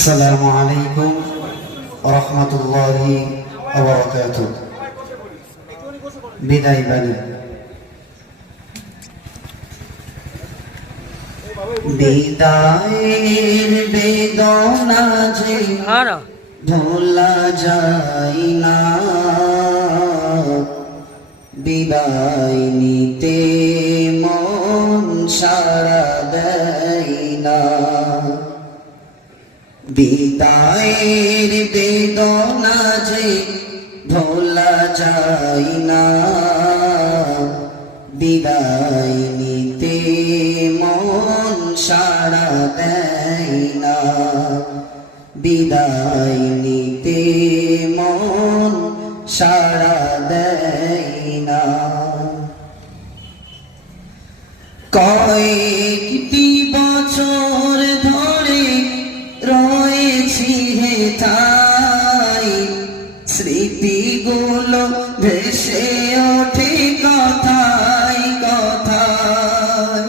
আসসালামু আলাইকুম ওয়া রাহমাতুল্লাহি ওয়া বারাকাতুহু। বিদায় বাণী। বিদায়ের বেদনা যে ভোলা যায় না, বিদায় নিতে মন সাড়া দেয় না। বিদায়ের বেদনা যে ভোলা যায় না, বিদায় নিতে মন সাড়া দেয় না, বিদায় নিতে মন সাড়া দেয় না। কয়েকটি বছর ধরে রয়েছি হেথায়, স্মৃতিগুলো ভেসে ওঠে কথায় কথায়।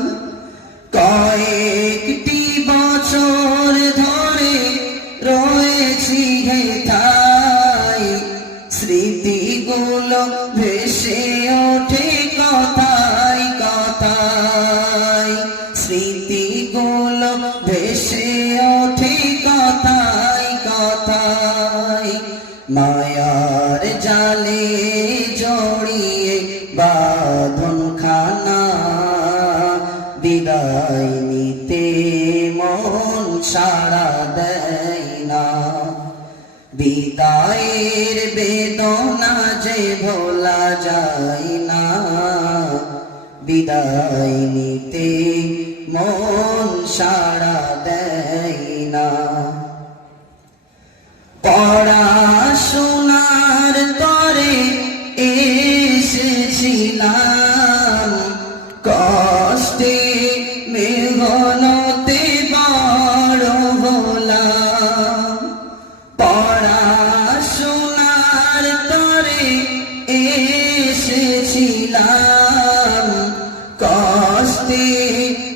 কয়েকটি বছর ধরে রয়েছি হেথায়, স্মৃতিগুলো ভেসে ওঠে কথায় কথায়, স্মৃতিগুলো ভেসে ওঠে কথায় কথায়। মায়ার জালে জড়িয়ে বাঁধন খানা, বিদায় নিতে মন সাড়া দেয় না। বিদায়ের বেদনা যে ভোলা যায় না, বিদায় নিতে মন সাড়া দেয় না। পড়াশোনার তরে এসেছিলাম, কষ্টে মেহনতে বড় হলাম। পড়াশোনার তরে এসেছিলাম, কষ্টে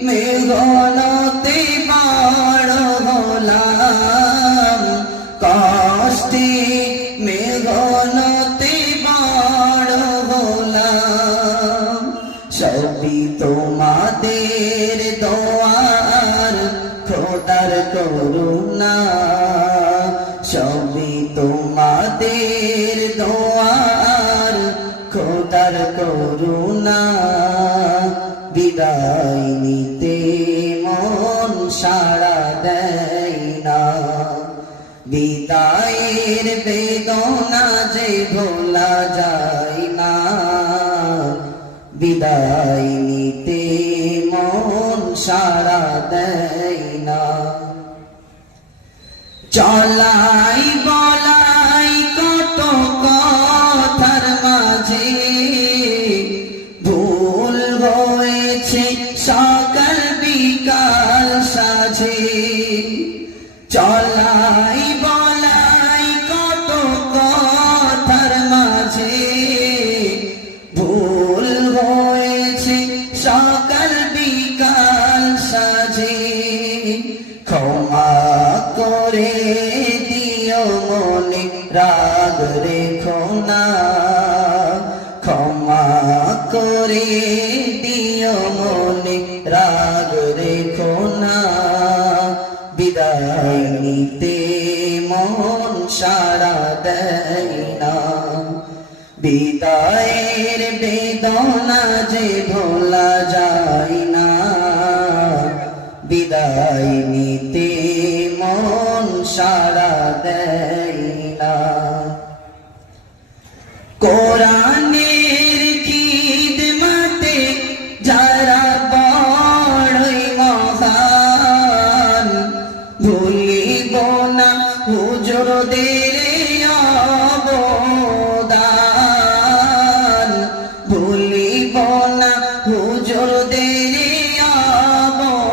মেহনতে বড় হলাম, কষ্টে মেহনতে বড় হলাম। সবই তোমাদের দোয়ার খোদার করুণা, সবই তোমাদের দোয়ার খোদার করুণা। বিদায় নিতে মন সাড়া দেয় না, বিদায়ের বেদনা যে ভোলা যায় না, বিদায় নিতে মন সাড়া দেয় না। চলাই বলাই কত কথার মাঝে, ভুল হয়েছে সকাল বিকাল সাঝে। চলাই বলাই কত কথার মাঝে, ভুল হয়েছে সকাল বিকাল সাঝে। ক্ষমা করে দিও মনে রাগ রেখো না, ক্ষমা করে দিও মনে রাগ রেখো না। বিদায় নিতে মন সাড়া দেয় না, বিদায়ের বেদনা যে ভোলা যায় না, বিদায় নিতে মন সাড়া দেয় না। কোরআনের খিদমতে যারা বড়ই মহান, ভুলিব না হুজুরদের অবদান, ভুলিব না হুজুরদের অবদান।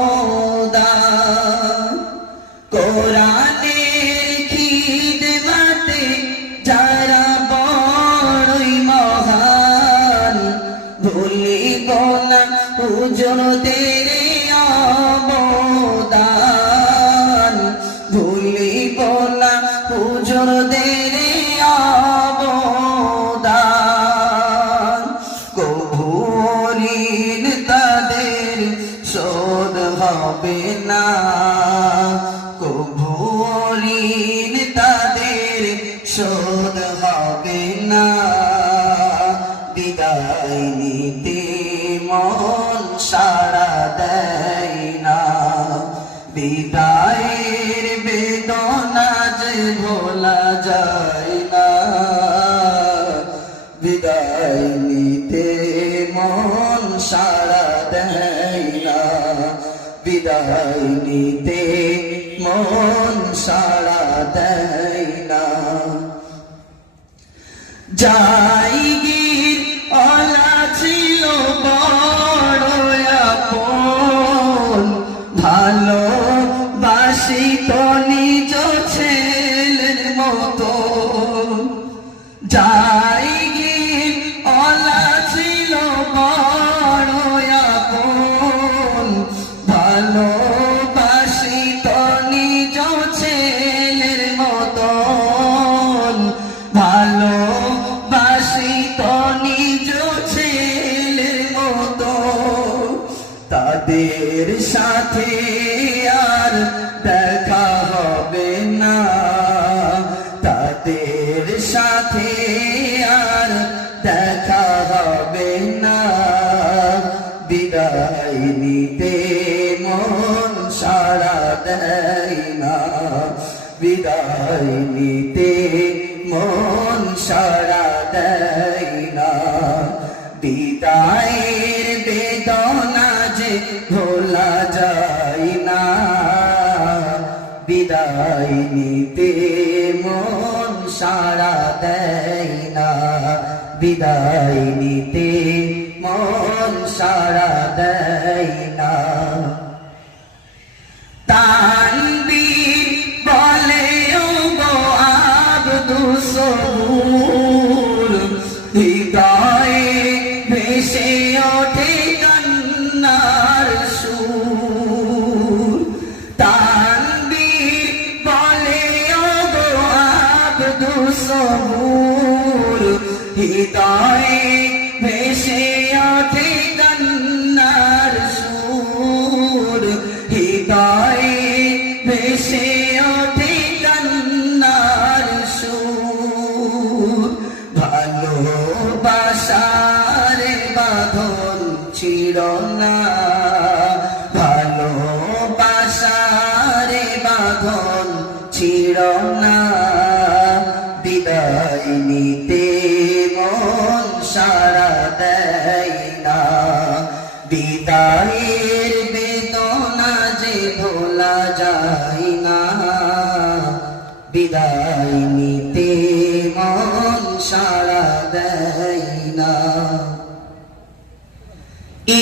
কোরআনের খিদমতে যারা বড়ই মহান, ভুলিব না হুজুরদের অবদান, ভুল ভুলিব না হুজুরদের অবদান, কভু ঋণ তাদের শোধ হবে না, কভু ঋণ তাদের শোধ হবে না। বিদায় নিতে মন সাড়া দেয় না, বিদায়ের বেদনা যে ভোলা যায় না, বিদায় নিতে মন সাড়া দেয় না, বিদায় নিতে মন সাড়া দেয় না। যাই গির অলা ছিল বড় আপন, ভালোবাসিত নিজ ছেলের মতো। যাই গির অলা ছিল বড় আপন, ভালোবাসিত নিজ ছেলের মতো, ভালোবাসিত নিজ ছেলের মতো। তাদের সাথে আর দেখা হবে না, তাদের সাথে আর দেখা হবে না। বিদায় নিতে মন সাড়া দেয় না, বিদায় নিতে মন সাড়া দেয় না। বিদায়ের বেদনা যে ভোলা যায় না, বিদায় নিতে মন সাড়া দেয় না, বিদায় নিতে মন সাড়া দেয় না। তানবীর বলে ও গো আব্দুস সবুর, হৃদয়ে ভেসে ওঠে কান্নার সুর। তানবীর বলে ও গো আব্দুস সবুর, হৃদয়ে ভেসে ওঠে কান্নার সুর, হৃদয়ে ভেসে ওঠে কান্নার সুর। ভালোবাসার বাঁধন ছিল না, ভালোবাসার বাঁধন ছিল না। বিদায় নিতে মন সাড়া দেয় না, বিদায়ের বেদনা যে ভোলা যায় না, বিদায় নিতে মন সাড়া দেয় না।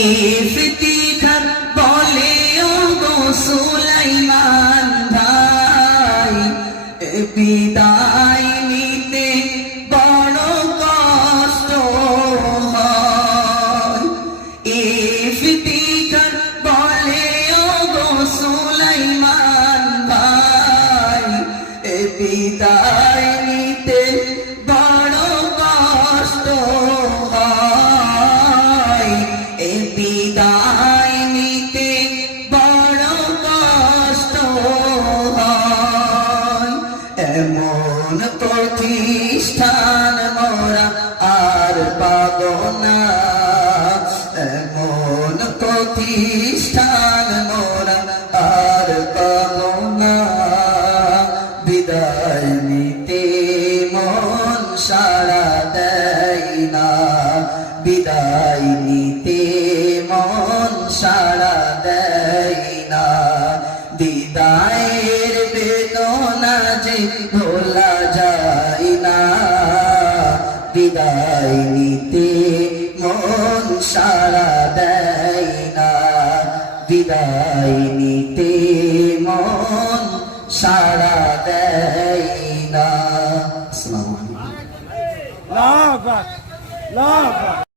ইফতিখার বলে ও গো সুলাইমান ভাই, বিদায় নিতে বড় কষ্ট হয়। ইফতিখার বলে ও গো সুলাইমান ভাই, বিদায় নিতে বড় কষ্ট হয়, বিদায় নিতে বড় কষ্ট হয়। এমন প্রতিষ্ঠান মোরা আর পাব না, এমন প্রতিষ্ঠান মোরা আর পাব না। বিদায় নিতে মন সাড়া দেয় না, বিদায় নিতে মন সাড়া দেয় না। বিদায়ের বেদনা যে ভোলা যায় না, বিদায় নিতে মন সাড়া দেয় না, বিদায় নিতে মন সাড়া দেয় না। আসসালামু আলাইকুম।